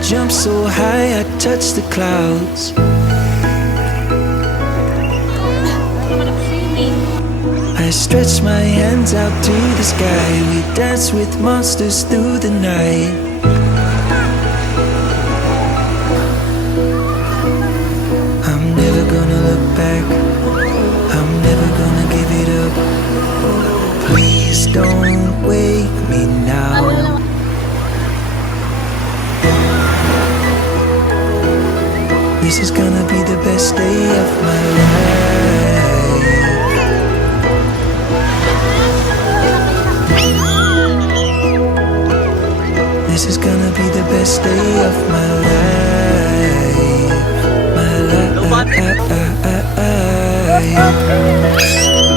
jump so high, I touch the clouds. I stretch my hands out to the sky. We dance with monsters through the night. I'm never gonna look back, I'm never gonna give it up. Please don't wake me now. This is gonna be the best day of my life. This is gonna be the best day of my life. My life.